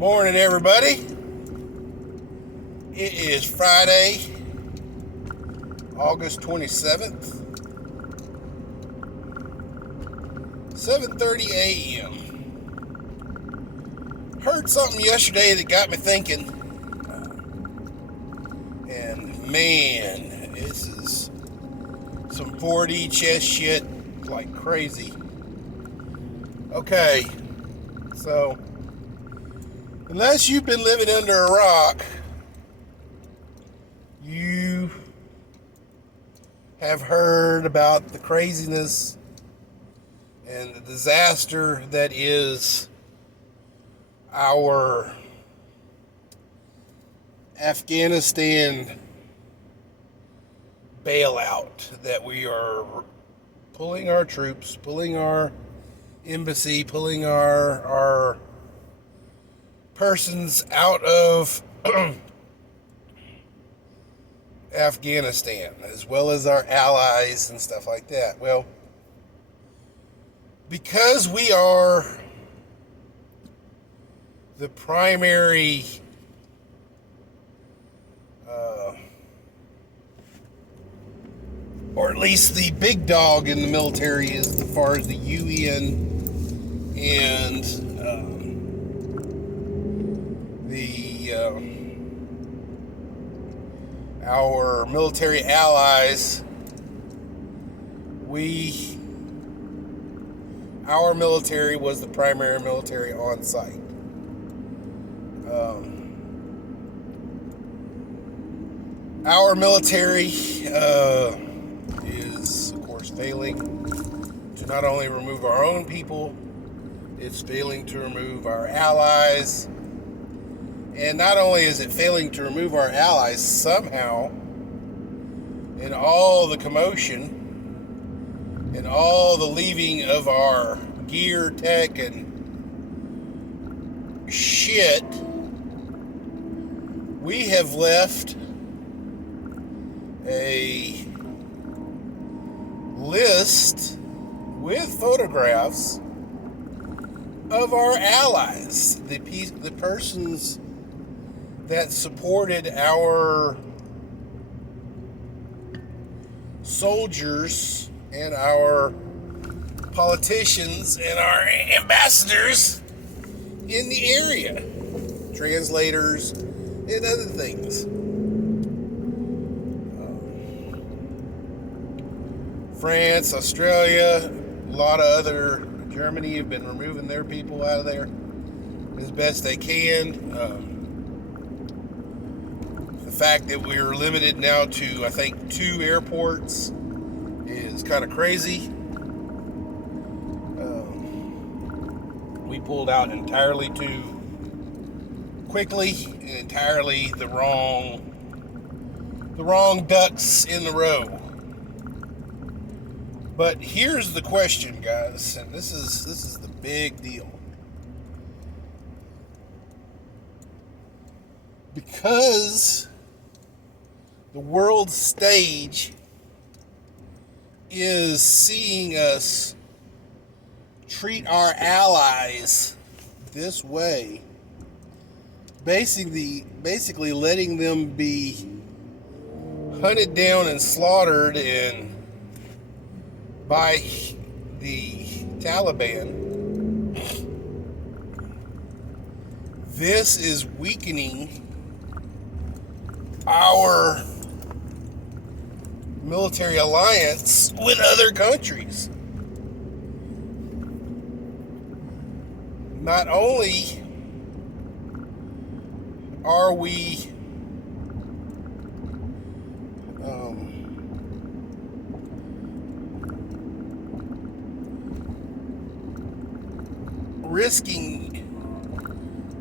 Morning, everybody. It is Friday, August 27th, 7:30 a.m. Heard something yesterday that got me thinking, and man, this is some 4D chess shit like crazy. Okay, so unless you've been living under a rock, you have heard about the craziness and the disaster that is our Afghanistan bailout, that we are pulling our troops, pulling our embassy, pulling our persons out of Afghanistan, as well as our allies and stuff like that. Well, because we are the primary or at least the big dog in the military as far as the UN and our military allies, our military was the primary military on site. Our military is, of course, failing to not only remove our own people, it's failing to remove our allies. And not only is it failing to remove our allies, somehow, in all the commotion, in all the leaving of our gear, tech, and shit, we have left a list with photographs of our allies, the persons that supported our soldiers and our politicians and our ambassadors in the area, translators and other things. France, Australia, a lot of other, Germany have been removing their people out of there as best they can. The fact that we're limited now to, I think, 2 airports is kind of crazy. We pulled out entirely too quickly and entirely the wrong ducks in the row. But here's the question, guys, and this is the big deal. Because the world stage is seeing us treat our allies this way, basically letting them be hunted down and slaughtered by the Taliban. This is weakening our military alliance with other countries. Not only are we risking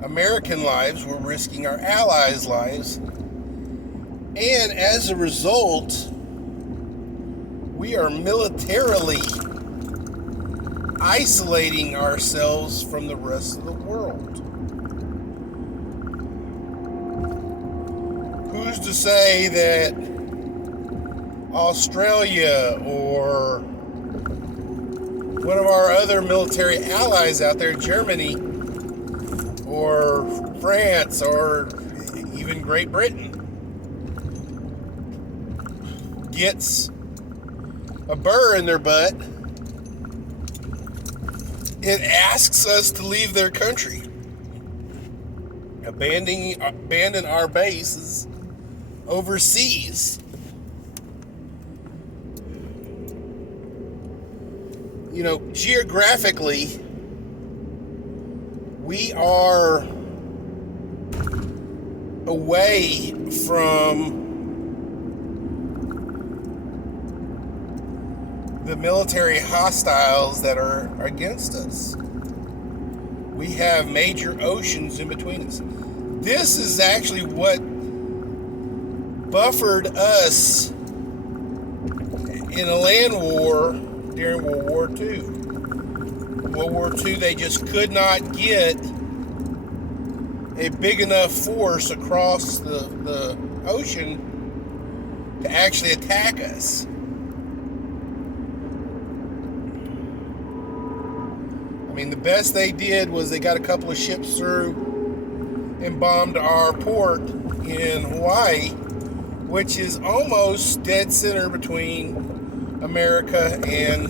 American lives, we're risking our allies' lives, and as a result, we are militarily isolating ourselves from the rest of the world. Who's to say that Australia or one of our other military allies out there, Germany, or France or even Great Britain gets a burr in their butt, it asks us to leave their country, abandon our bases overseas. You know, geographically, we are away from the military hostiles that are against us. We have major oceans in between us. This is actually what buffered us in a land war during World War II. World War II, they just could not get a big enough force across the ocean to actually attack us. I mean, the best they did was they got a couple of ships through and bombed our port in Hawaii, which is almost dead center between America and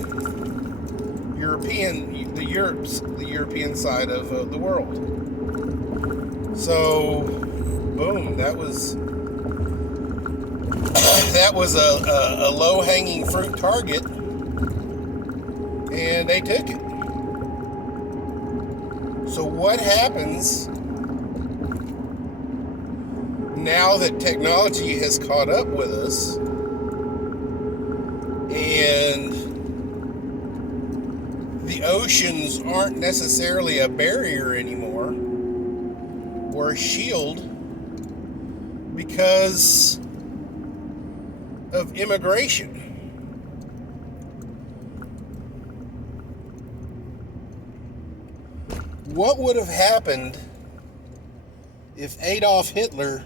the European side of the world. So, boom, that was a low-hanging fruit target, and they took it. So what happens now that technology has caught up with us and the oceans aren't necessarily a barrier anymore or a shield because of immigration? What would have happened if Adolf Hitler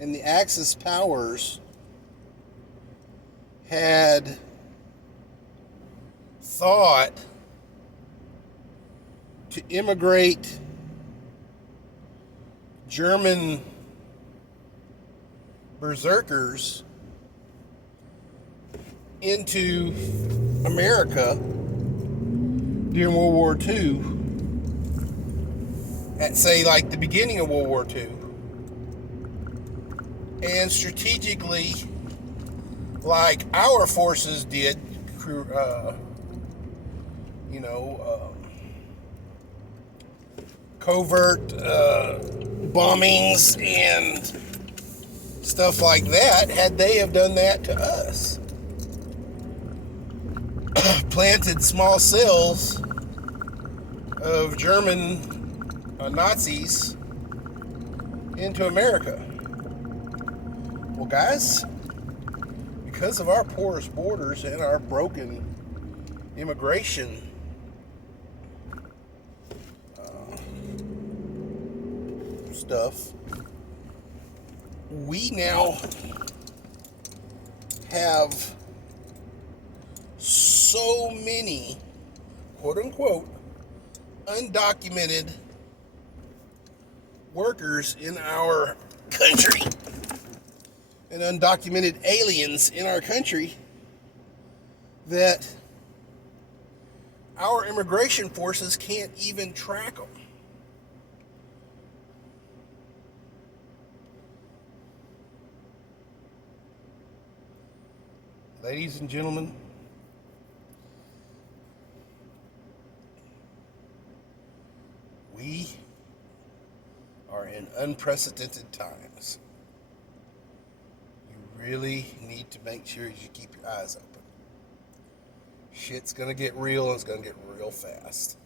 and the Axis powers had thought to immigrate German berserkers into America during World War II, at say like the beginning of World War II, and strategically, like our forces did, covert bombings and stuff like that, had they have done that to us. Planted small cells of German Nazis into America. Well, guys, because of our porous borders and our broken immigration stuff, we now have so many, quote unquote, undocumented workers in our country and undocumented aliens in our country that our immigration forces can't even track them. Ladies and gentlemen, we are in unprecedented times. You really need to make sure you keep your eyes open. Shit's gonna get real, and it's gonna get real fast.